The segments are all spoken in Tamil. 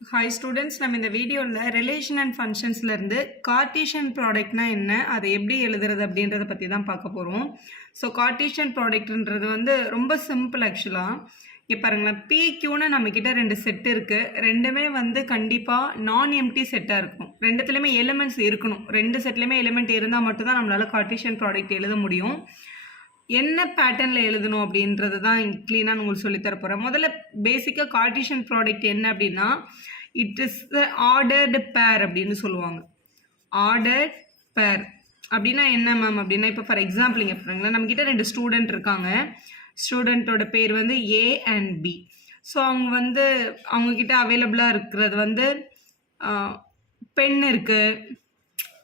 ஹாய் ஸ்டூடெண்ட்ஸ், நம்ம இந்த வீடியோவில் ரிலேஷன் அண்ட் ஃபங்க்ஷன்ஸ்லேருந்து கார்ட்டீசியன் ப்ராடக்ட்னா என்ன, அதை எப்படி எழுதுறது அப்படின்றத பற்றி தான் பார்க்க போகிறோம். ஸோ கார்ட்டீசியன் ப்ராடக்ட்ன்றது ரொம்ப சிம்பிள் ஆக்சுவலாக. இங்கே பாருங்களேன், PQன்னு நம்மக்கிட்ட 2 செட் இருக்குது. ரெண்டுமே கண்டிப்பாக நான் எம்டி செட்டாக இருக்கும். ரெண்டுத்துலேயுமே எலிமெண்ட்ஸ் இருக்கணும். 2 செட்லேயுமே எலிமெண்ட் இருந்தால் மட்டும்தான் நம்மளால் கார்ட்டீசியன் ப்ராடக்ட் எழுத முடியும். என்ன பேட்டர்னில் எழுதணும் அப்படின்றது தான் க்ளீனாக உங்களுக்கு சொல்லித்தர போகிறேன். முதல்ல பேசிக்காக கார்ட்டீசியன் ப்ராடக்ட் என்ன அப்படின்னா, இட் இஸ் த ஆர்டர்டு பேர் அப்படின்னு சொல்லுவாங்க. ஆர்டர்ட் பேர் அப்படின்னா என்ன மேம் அப்படின்னா, இப்போ ஃபார் எக்ஸாம்பிள் இங்கே பாருங்களேன், நம்மக்கிட்ட 2 ஸ்டூடெண்ட் இருக்காங்க. ஸ்டூடெண்ட்டோட பேர் A அண்ட் B. ஸோ அவங்க அவங்கக்கிட்ட அவைலபிளாக இருக்கிறது பென் இருக்குது,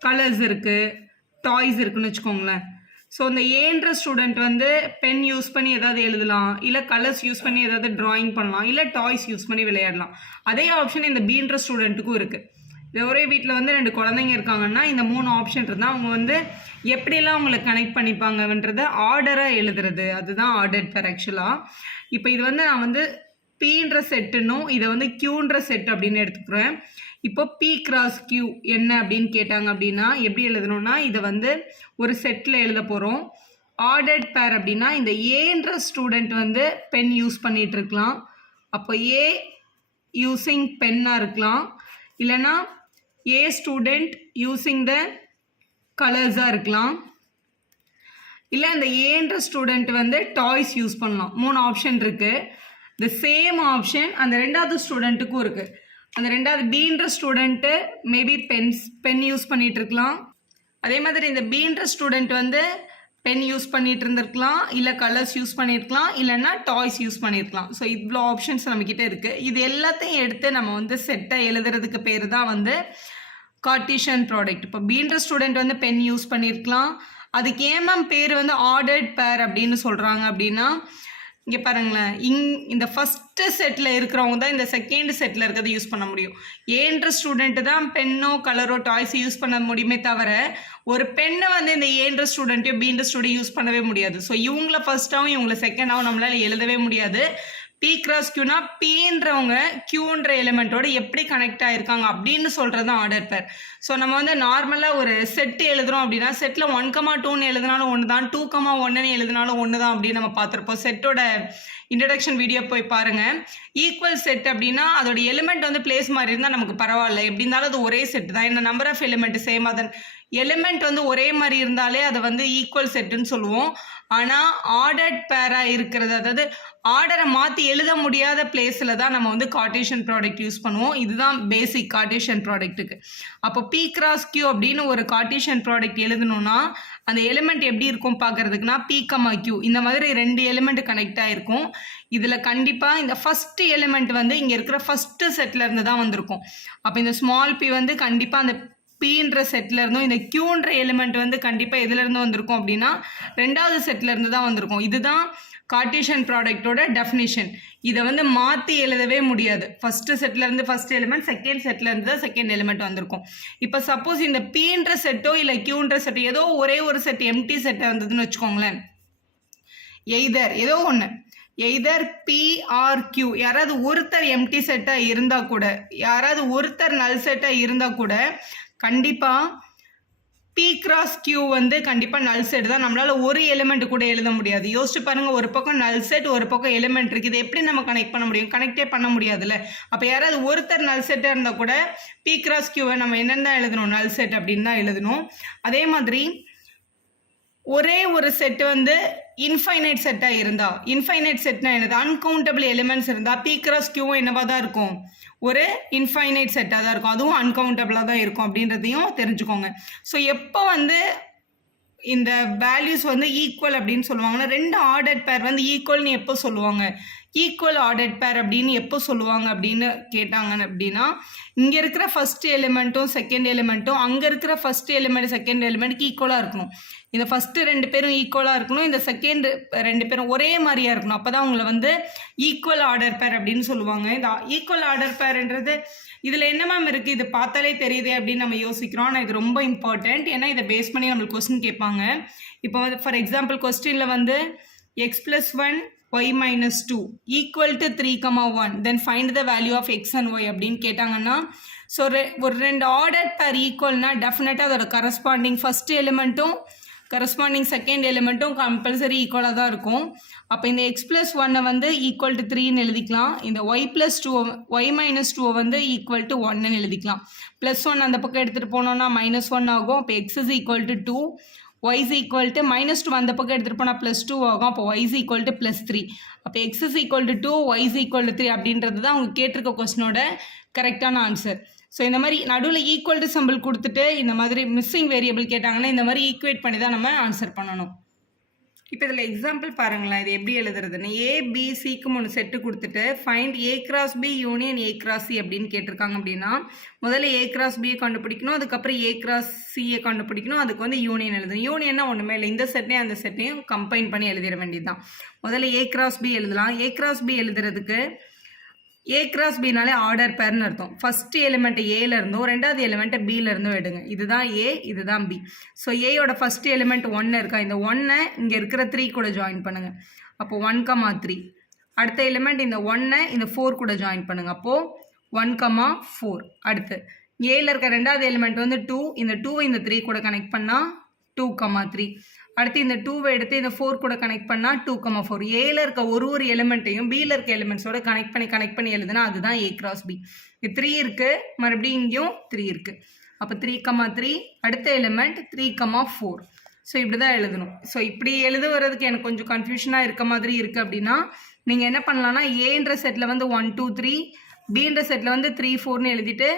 கலர்ஸ் இருக்குது, டாய்ஸ் இருக்குதுன்னு வச்சுக்கோங்களேன். ஸோ இந்த ஏன்ற ஸ்டூடெண்ட் பென் யூஸ் பண்ணி ஏதாவது எழுதலாம், இல்லை கலர்ஸ் யூஸ் பண்ணி ஏதாவது ட்ராயிங் பண்ணலாம், இல்லை டாய்ஸ் யூஸ் பண்ணி விளையாடலாம். அதே ஆப்ஷன் இந்த பீன்ற ஸ்டூடெண்ட்டுக்கும் இருக்குது. இந்த ஒரே வீட்டில் 2 குழந்தைங்க இருக்காங்கன்னா இந்த 3 ஆப்ஷன் இருந்தால் அவங்க எப்படியெல்லாம் அவங்கள கனெக்ட் பண்ணிப்பாங்கன்றத ஆர்டராக எழுதுறது, அதுதான் ஆர்டர்ட் பேர் ஆக்சுவலாக. இப்போ இது நான் பீன்ற செட்டுன்னும் இதை கியூன்ற செட் அப்படின்னு எடுத்துக்கிறேன். இப்போ P cross Q என்ன அப்படின்னு கேட்டாங்க அப்படின்னா எப்படி எழுதணும்னா, இதை ஒரு செட்டில் எழுத போகிறோம். ஆர்டர்ட் பேர் அப்படின்னா இந்த ஏன்ற ஸ்டூடெண்ட் பென் யூஸ் பண்ணிகிட்டு இருக்கலாம். அப்போ ஏ யூஸிங் பென்னாக இருக்கலாம், இல்லைனா ஏ ஸ்டூடெண்ட் யூஸிங் த கலர்ஸாக இருக்கலாம், இல்லை அந்த ஏன்ற ஸ்டூடெண்ட் டாய்ஸ் யூஸ் பண்ணலாம். 3 ஆப்ஷன் இருக்குது. இந்த சேம் ஆப்ஷன் அந்த 2வது ஸ்டூடெண்ட்டுக்கும் இருக்குது. அந்த 2வது பீன்ற ஸ்டூடெண்ட்டு மேபி பென் யூஸ் பண்ணிகிட்டு இருக்கலாம். அதே மாதிரி இந்த பீன்ற ஸ்டூடெண்ட் பென் யூஸ் பண்ணிகிட்டு இருந்திருக்கலாம், இல்லை கலர்ஸ் யூஸ் பண்ணியிருக்கலாம், இல்லைன்னா டாய்ஸ் யூஸ் பண்ணியிருக்கலாம். ஸோ இவ்வளோ ஆப்ஷன்ஸ் நம்மக்கிட்ட இருக்குது. இது எல்லாத்தையும் எடுத்து நம்ம செட்டை எழுதுறதுக்கு பேர் தான் கார்ட்டீசியன் ப்ராடக்ட். இப்போ பீன்ற ஸ்டூடெண்ட் பென் யூஸ் பண்ணியிருக்கலாம். அதுக்கு ஏன் மேம் பேர் ஆர்டர்ட் பேர் அப்படின்னு சொல்கிறாங்க அப்படின்னா, இங்கே பாருங்களேன், இந்த ஃபஸ்ட்டு செட்டில் இருக்கிறவங்க தான் இந்த செகண்ட் செட்டில் இருக்கிறத யூஸ் பண்ண முடியும். ஏன்ற ஸ்டூடெண்ட்டு தான் பென்னோ கலரோ டாய்ஸோ யூஸ் பண்ண முடியுமே தவிர, ஒரு பெண்ணை இந்த ஏன்ற ஸ்டூடெண்ட்டையும் பீன்ற ஸ்டூடெண்ட் யூஸ் பண்ணவே முடியாது. ஸோ இவங்கள ஃபஸ்ட்டாகவும் இவங்கள செகண்டாகவும் நம்மளால் எழுதவே முடியாது. P cross Qனா Pன்றவங்க Qன்ற எலிமெண்ட்டோட எப்படி கனெக்ட் ஆகிருக்காங்க அப்படின்னு சொல்கிறது தான் ஆர்டர் பேர். ஸோ நம்ம நார்மலாக ஒரு செட்டு எழுதுகிறோம் அப்படின்னா, செட்டில் 1,2ன்னு எழுதினாலும் ஒன்று தான், 2,1ன்னு எழுதினாலும் ஒன்று தான் அப்படின்னு நம்ம பார்த்துருப்போம். செட்டோட இன்ட்ரடக்ஷன் வீடியோ போய் பாருங்கள். ஈக்குவல் செட் அப்படின்னா அதோட எலிமெண்ட் பிளேஸ் மாதிரி இருந்தால் நமக்கு பரவாயில்ல, எப்படி இருந்தாலும் அது ஒரே செட் தான். என்ன நம்பர் ஆஃப் எலிமெண்ட் சேம், அதன் எலிமெண்ட் ஒரே மாதிரி இருந்தாலே அதை ஈக்குவல் செட்டுன்னு சொல்லுவோம். ஆனால் ஆர்டர்ட் பேராக இருக்கிறது, அதாவது ஆர்டரை மாற்றி எழுத முடியாத பிளேஸில் தான் நம்ம கார்ட்டீசியன் ப்ராடக்ட் யூஸ் பண்ணுவோம். இதுதான் பேசிக் கார்ட்டீசியன் ப்ராடக்ட்டுக்கு. அப்போ P cross Q அப்படின்னு ஒரு கார்ட்டீசியன் ப்ராடக்ட் எழுதணும்னா அந்த எலிமெண்ட் எப்படி இருக்கும் பார்க்குறதுக்குனா, P, Q இந்த மாதிரி 2 எலிமெண்ட் கனெக்ட் ஆகிருக்கும். இதில் கண்டிப்பாக இந்த ஃபஸ்ட்டு எலிமெண்ட் இங்கே இருக்கிற ஃபஸ்ட்டு செட்டில் இருந்து தான் வந்திருக்கும். அப்போ இந்த ஸ்மால் p கண்டிப்பாக அந்த பீன்ற செட்டில் இருந்தும், இந்த Qன்ற எலிமெண்ட் கண்டிப்பாக எதுலேருந்து வந்திருக்கும் அப்படின்னா 2வது செட்டில் இருந்து தான் வந்திருக்கும். இதுதான் கார்ட்டீசியன் ப்ராடக்டோட டெஃபினிஷன். இதை மாற்றி எழுதவே முடியாது. ஃபஸ்ட்டு செட்லேருந்து ஃபஸ்ட் எலிமெண்ட், செகண்ட் செட்லேருந்து தான் செகண்ட் எலிமெண்ட் வந்திருக்கும். இப்போ சப்போஸ் இந்த பீன்ற செட்டோ இல்லை Qன்ற செட்டோ ஏதோ ஒரே ஒரு செட் எம்டி செட்டை வந்ததுன்னு வச்சுக்கோங்களேன். ஏதோ ஒன்று எய்தர் P or Q யாராவது ஒருத்தர் எம்டி செட்டாக இருந்தால் கூட, யாராவது ஒருத்தர் நல் செட்டாக இருந்தால் கூட கண்டிப்பாக P cross Q கண்டிப்பாக நல் செட் தான். நம்மளால் ஒரு எலிமெண்ட் கூட எழுத முடியாது. யோசிச்சு பாருங்கள், ஒரு பக்கம் நல் செட், ஒரு பக்கம் எலிமெண்ட் இருக்குது. இது எப்படி நம்ம கனெக்ட் பண்ண முடியும்? கனெக்டே பண்ண முடியாதுல்ல. அப்போ யாராவது ஒருத்தர் நல் செட்டாக இருந்தால் கூட P cross Qவை நம்ம என்னென்னு தான் எழுதணும்? நல் செட் அப்படின்னு தான் எழுதணும். அதே மாதிரி ஒரே ஒரு செட்டு இன்ஃபைனைட் செட்டாக இருந்தால், இன்ஃபைனைட் செட்னா என்னது? அன்கவுண்டபிள் எலிமெண்ட்ஸ் இருந்தால் P cross Qவும் என்னவாக தான் இருக்கும்? ஒரு இன்ஃபைனைட் செட்டாக தான் இருக்கும். அதுவும் அன்கவுண்டபிளாக தான் இருக்கும் அப்படின்றதையும் தெரிஞ்சுக்கோங்க. ஸோ எப்போ இந்த வேல்யூஸ் ஈக்குவல் அப்படின்னு சொல்லுவாங்கன்னா, 2 ஆர்டர்ட் பேர் ஈக்குவல்னு எப்போ சொல்லுவாங்க? ஈக்குவல் ஆர்டர்ட் பேர் அப்படின்னு எப்போ சொல்லுவாங்க அப்படின்னு கேட்டாங்க அப்படின்னா, இங்கே இருக்கிற ஃபஸ்ட் எலிமெண்ட்டும் செகண்ட் எலிமெண்ட்டும் அங்கே இருக்கிற ஃபஸ்ட் எலிமெண்ட் செகண்ட் எலிமெண்ட்டுக்கு ஈக்குவலாக இருக்கணும். இந்த ஃபஸ்ட்டு 2 பேரும் ஈக்குவலாக இருக்கணும், இந்த செகண்ட் 2 பேரும் ஒரே மாதிரியாக இருக்கணும். அப்போ தான் உங்களை ஈக்குவல் ஆர்டர் பேர் அப்படின்னு சொல்லுவாங்க. இந்த ஈக்குவல் ஆர்டர் பேர்ன்றது இதில் என்ன மேம் இருக்குது, இது பார்த்தாலே தெரியுது அப்படின்னு நம்ம யோசிக்கிறோம். ஆனால் இது ரொம்ப இம்பார்ட்டண்ட். ஏன்னா இதை பேஸ் பண்ணி நம்மளுக்கு கொஸ்டின் கேட்பாங்க. இப்போ ஃபார் எக்ஸாம்பிள் கொஸ்டினில் x + 1 y minus 2 equal to 3, 1. Then find the value of x and y அப்படின்னு கேட்டாங்கன்னா ஸோ ஒரு ரெண்டு ஆர்டர் பேர் ஈக்குவல்னா டெஃபினட்டாக அதோட கரஸ்பாண்டிங் ஃபஸ்ட் எலிமெண்ட்டும் கரஸ்பாண்டிங் செகண்ட் எலிமெண்ட்டும் கம்பல்சரி ஈக்குவலாக தான் இருக்கும். அப்போ இந்த x + 1 வந்து ஈக்குவல் டு 3ன்னு எழுதிக்கலாம். இந்த y + 2 y minus 2 வந்து ஈக்குவல் டு 1ன்னு எழுதிக்கலாம். +1 அந்த பக்கம் எடுத்துகிட்டு போனோம்னா -1 ஆகும். அப்போ x is equal to 2, y is equal to -2 அந்த பக்கம் எடுத்துகிட்டு போனால் +2 ஆகும். அப்போ y is equal to +3. அப்போ x is equal to 2, y is equal to 3 அப்படின்றது தான் அவங்க கேட்டிருக்க கொஸ்டினோட கரெக்டான ஆன்சர். ஸோ இந்த மாதிரி நடுவில் ஈக்குவல் டு சிம்பிள் கொடுத்துட்டு இந்த மாதிரி மிஸ்ஸிங் வேரியபிள் கேட்டாங்கன்னா இந்த மாதிரி ஈக்குவேட் பண்ணி தான் நம்ம ஆன்சர் பண்ணணும். இப்போ இதில் எக்ஸாம்பிள் பாருங்களேன், இது எப்படி எழுதுறதுன்னு. ஏபிசிக்கு 3 செட்டு கொடுத்துட்டு find A cross B union A cross C அப்படின்னு கேட்டிருக்காங்க. அப்படின்னா முதல்ல A cross B கண்டுபிடிக்கணும், அதுக்கப்புறம் A cross C கண்டுபிடிக்கணும், அதுக்கு வந்து யூனியன் எழுதணும். யூனியன்னா ஒன்றுமே இல்லை, இந்த செட்டையும் அந்த செட்டையும் கம்பைன் பண்ணி எழுதிட வேண்டியது தான். முதல்ல A cross B எழுதலாம். A cross B எழுதுறதுக்கு A cross Bனாலே ஆர்டர் பேர்னு அர்த்தம். ஃபஸ்ட்டு எலிமெண்ட் ஏல இருந்தும் ரெண்டாவது எலிமெண்ட் பியில் இருந்தும் எடுங்க. இதுதான் ஏ, இதுதான் பி. ஸோ ஏயோட ஃபஸ்ட் எலிமெண்ட் 1 இருக்கா, இந்த 1 இங்கே இருக்கிற 3 கூட ஜாயின் பண்ணுங்கள். அப்போது 1, 3. அடுத்த எலிமெண்ட் இந்த 1 இந்த 4 கூட ஜாயின் பண்ணுங்கள். அப்போது 1, 4. அடுத்து ஏல இருக்க ரெண்டாவது எலிமெண்ட் வந்து 2, இந்த 2 இந்த 3 கூட கனெக்ட் பண்ணால் 2, 3. அடுத்து இந்த 2 எடுத்து இந்த 4 கூட கனெக்ட் பண்ணால் 2, 4. ஏல இருக்க ஒரு எலிமெண்ட்டையும் பியில் இருக்க எலிமெண்ட்ஸோட கனெக்ட் பண்ணி எழுதுனா அதுதான் A cross B. இது 3 இருக்குது, மறுபடியும் இங்கேயும் 3 இருக்குது. அப்போ 3, 3. அடுத்த எலிமெண்ட் 3, 4. ஸோ இப்படி தான் எழுதணும். ஸோ இப்படி எழுதுவதுக்கு எனக்கு கொஞ்சம் கன்ஃபியூஷனாக இருக்க மாதிரி இருக்குது. அப்படின்னா நீங்கள் என்ன பண்ணலான்னா ஏன்ற செட்டில் வந்து 1, 2, 3, பின்ற செட்டில் வந்து 3, 4ன்னு எழுதிட்டு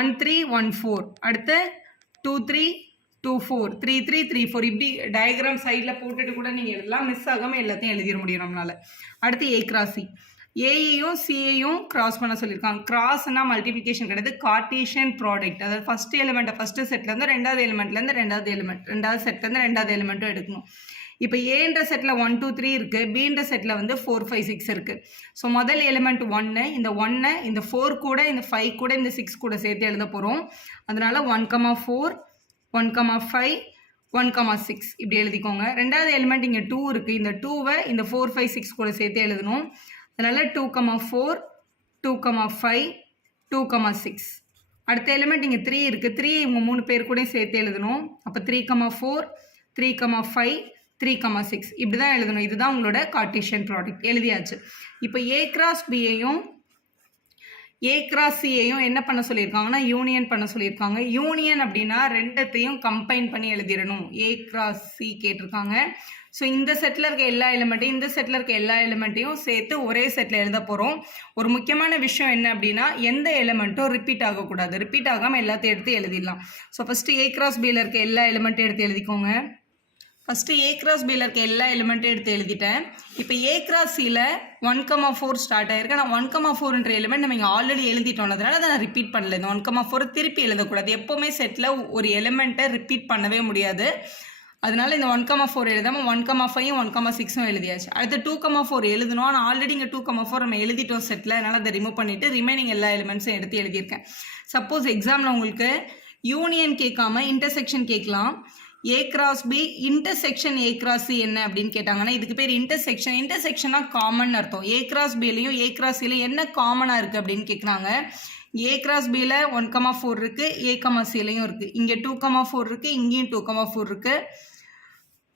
1, 3, 1, 4. அடுத்து 2, 3, 2, 4, 3, 3, 3, 4 இப்படி டயக்ராம் சைடில் போட்டுட்டு கூட நீங்கள் எழுதலாம். மிஸ் ஆகாமல் எல்லாத்தையும் எழுதிட முடியும் நம்மளால். அடுத்து A cross C. ஏயையும் சியையும் கிராஸ் பண்ண சொல்லியிருக்காங்க. கிராஸ்னா மல்டிப்ளிகேஷன் கிடையாது, கார்ட்டீசியன் ப்ராடக்ட். அதாவது ஃபஸ்ட்டு எலிமெண்ட்டை ஃபஸ்ட்டு செட்லேருந்து ரெண்டாவது எலிமெண்ட்லேருந்து ரெண்டாவது செட்லேருந்து ரெண்டாவது எலிமெண்ட்டும் எடுக்கணும். இப்போ ஏன்ற செட்டில் 1, 2, 3 இருக்குது, பின்ற செட்டில் வந்து 4, 5, 6 இருக்குது. ஸோ முதல் எலிமெண்ட் 1, இந்த 1 இந்த 4 கூட இந்த 5 கூட இந்த 6 கூட சேர்த்து எழுத போகிறோம். அதனால் 1, 4, 1, 5, 1, 6 இப்படி எழுதிக்கோங்க. ரெண்டாவது எலிமெண்ட் இங்கே 2 இருக்குது, இந்த 2வை இந்த 4, 5, 6 கூட சேர்த்து எழுதணும். அதனால் 2, 4, 2, 5, 2, 6. அடுத்த எலிமெண்ட் இங்கே 3 இருக்குது, 3 இவங்க 3 பேர் கூட சேர்த்து எழுதணும். அப்போ 3, 4, 3, 5, 3, 6 இப்படி தான் எழுதணும். இதுதான் உங்களோட கார்ட்டீசியன் ப்ராடக்ட். எழுதியாச்சு. இப்போ A cross Bயையும் A cross Cயையும் என்ன பண்ண சொல்லியிருக்காங்கன்னா யூனியன் பண்ண சொல்லியிருக்காங்க. யூனியன் அப்படின்னா ரெண்டத்தையும் கம்பைன் பண்ணி எழுதிடணும். A cross C கேட்டிருக்காங்க. ஸோ இந்த செட்டில் இருக்க எல்லா எலிமெண்ட்டையும் இந்த செட்டில் இருக்க எல்லா எலிமெண்ட்டையும் சேர்த்து ஒரே செட்டில் எழுத போகிறோம். ஒரு முக்கியமான விஷயம் என்ன அப்படின்னா எந்த எலிமெண்ட்டும் ரிப்பீட் ஆகக்கூடாது. ரிப்பீட் ஆகாமல் எல்லாத்தையும் எடுத்து எழுதிடலாம். ஸோ ஃபஸ்ட்டு A cross Bயில் இருக்க எல்லா எலிமெண்ட்டையும் எடுத்து எழுதிக்கோங்க. ஃபஸ்ட்டு A cross Bயில் இருக்க எல்லா எலிமெண்ட்டும் எடுத்து எழுதிட்டேன். இப்போ A cross Cயில் 1, 4 ஸ்டார்ட் ஆகிருக்கு. நான் 1, 4ன்ற எலிமெண்ட் நம்ம இங்கே ஆல்ரெடி எழுதிட்டோம், அதனால அதை நான் ரிப்பீட் பண்ணல. இந்த 1, 4 திருப்பி எழுதக்கூடாது. எப்போவுமே செட்டில் ஒரு எலிமெண்ட்டை ரிப்பீட் பண்ணவே முடியாது. அதனால இந்த 1, 4 எழுதாமல் 1, 5யும் 1, 6ம் எழுதியாச்சு. அடுத்து 2, 4 எழுதணும். ஆனால் ஆல்ரெடி இங்கே 2, 4 நம்ம எழுதிட்டோம் செட்டில், அதனால் அதை ரிமூவ் பண்ணிவிட்டு ரிமைனிங் எல்லா எலிமெண்ட்ஸும் எடுத்து எழுதியிருக்கேன். சப்போஸ் எக்ஸாமில் உங்களுக்கு யூனியன் கேட்காம இன்டர்செக்ஷன் கேட்கலாம். A cross B intersection A cross C என்ன அப்படின்னு கேட்டாங்கன்னா இதுக்கு பேர் இன்டர்செக்ஷன். இன்டர்செக்ஷனா காமன் அர்த்தம். A cross Bலையும் A cross Cலையும் என்ன காமனாக இருக்குது அப்படின்னு கேட்குறாங்க. A cross Bயில் 1, 4 இருக்குது, A, Cலையும் இருக்குது. இங்கே 2, 4 இருக்குது, இங்கேயும் 2, 4 இருக்குது.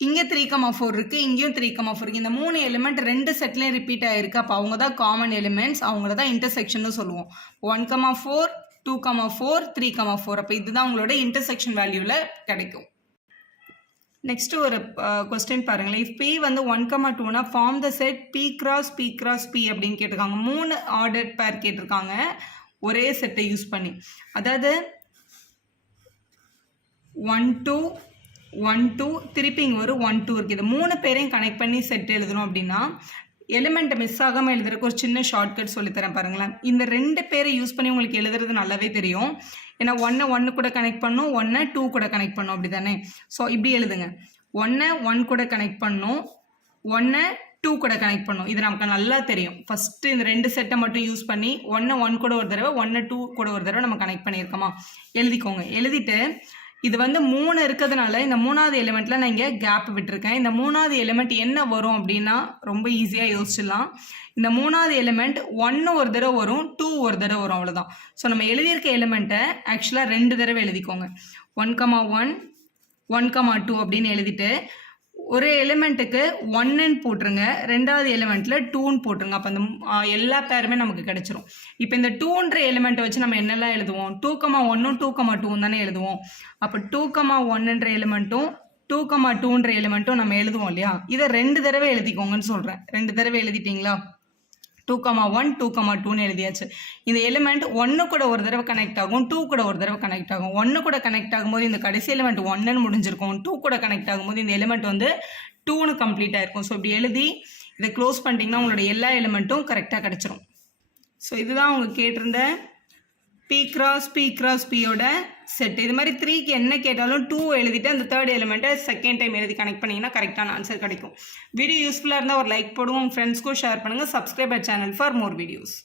இங்கே 3, 4 இருக்குது, இங்கேயும் 3, 4 இருக்குது. இந்த 3 எலிமெண்ட் ரெண்டு செட்லேயும் ரிப்பீட் ஆகிருக்கு. அப்போ அவங்க தான் காமன் எலிமெண்ட்ஸ், அவங்கள தான் இன்டர்செக்ஷன் சொல்லுவோம். 1, 4, 2, 4, 3, 4. அப்போ இதுதான் உங்களோட இன்டர்செக்ஷன் வேல்யூவில் கிடைக்கும். நெக்ஸ்ட் ஒரு கொஸ்டின் பாருங்களேன். இஃப் P வந்து 1, 2னா form the set P cross P cross P அப்படின்னு கேட்டிருக்காங்க. 3 ஆர்டர் பேர் கேட்டிருக்காங்க ஒரே செட்டை யூஸ் பண்ணி. அதாவது 1, 2, 1, 2 திருப்பி இங்கே ஒரு 1, 2 இருக்குது. இது 3 பேரையும் கனெக்ட் பண்ணி செட் எழுதணும். அப்படின்னா எலிமெண்ட்டை மிஸ் ஆகாமல் எழுதுறதுக்கு ஒரு சின்ன ஷார்ட்கட் சொல்லித்தரேன் பாருங்களேன். இந்த 2 பேரை யூஸ் பண்ணி உங்களுக்கு எழுதுறது நல்லாவே தெரியும். ஏன்னா 1 கூட கனெக்ட் பண்ணும், 1 2 கூட கனெக்ட் பண்ணும், அப்படி தானே? ஸோ இப்படி எழுதுங்க. 1 கூட கனெக்ட் பண்ணும், 1 2 கூட கனெக்ட் பண்ணும். இது நமக்கு நல்லா தெரியும். ஃபஸ்ட்டு இந்த 2 செட்டை மட்டும் யூஸ் பண்ணி 1 கூட ஒரு தடவை 1 2 கூட ஒரு தடவை நம்ம கனெக்ட் பண்ணியிருக்கோமா, எழுதிக்கோங்க. எழுதிட்டு இது வந்து 3 இருக்கிறதுனால இந்த 3வது எலிமெண்ட்டில் நான் இங்கே கேப் விட்டுருக்கேன். இந்த 3வது எலிமெண்ட் என்ன வரும் அப்படின்னா ரொம்ப ஈஸியாக யோசிச்சிடலாம். இந்த 3வது எலிமெண்ட் 1 ஒரு தடவை வரும், 2 ஒரு தடவை வரும், அவ்வளோதான். ஸோ நம்ம எழுதியிருக்க எலிமெண்ட்டை ஆக்சுவலாக 2 தடவை எழுதிக்கோங்க. 1,1 1,2 அப்படின்னு எழுதிட்டு ஒரு எலிமெண்ட்டுக்கு 1ன்னு போட்டுருங்க, 2வது எலிமெண்ட்டில் 2ன்னு போட்டுருங்க. அப்போ அந்த எல்லா பேருமே நமக்கு கிடைச்சிரும். இப்போ இந்த 2ன்ற எலிமெண்ட்டை வச்சு நம்ம என்னெல்லாம் எழுதுவோம்? 2,1ம் 2,2 தானே எழுதுவோம். அப்போ 2,1ன்ற எலிமெண்ட்டும் 2,2ன்ற எலிமெண்ட்டும் நம்ம எழுதுவோம் இல்லையா? இதை 2 தடவை எழுதிக்கோங்கன்னு சொல்கிறேன். 2 தடவை எழுதிட்டிங்களா? 2,1 2,2ன்னு எழுதியாச்சு. இந்த எலிமெண்ட் 1 கூட ஒரு தடவை கனெக்ட் ஆகும், 2 கூட ஒரு தடவை கனெக்ட் ஆகும். 1 கூட கனெக்ட் ஆகும்போது இந்த கடைசி எலிமெண்ட் 1ன்னு முடிஞ்சிருக்கும். 2 கூட கனெக்ட் ஆகும்போது இந்த எலிமெண்ட் வந்து 2ன்னு கம்ப்ளீட் ஆயிருக்கும். ஸோ இப்படி எழுதி இதை க்ளோஸ் பண்ணிட்டீங்கன்னா உங்களோட எல்லா எலிமெண்ட்டும் கரெக்டாக கிடச்சிரும். ஸோ இதுதான் அவங்க கேட்டிருந்த P cross Pயோட செட். இது மாதிரி 3க்கு என்ன கேட்டாலும் 2 எழுதிட்டு அந்த 3rd எலிமெண்ட்டை செகண்ட் டைம் எழுதி கனெக்ட் பண்ணிங்கன்னா கரெக்டான ஆன்சர் கிடைக்கும். வீடியோ யூஸ்ஃபுல்லாக இருந்தால் ஒரு லைக் போடுவோம், உங்கள் ஃப்ரெண்ட்ஸ்க்கும் ஷேர் பண்ணுங்கள். Subscribe channel for more videos.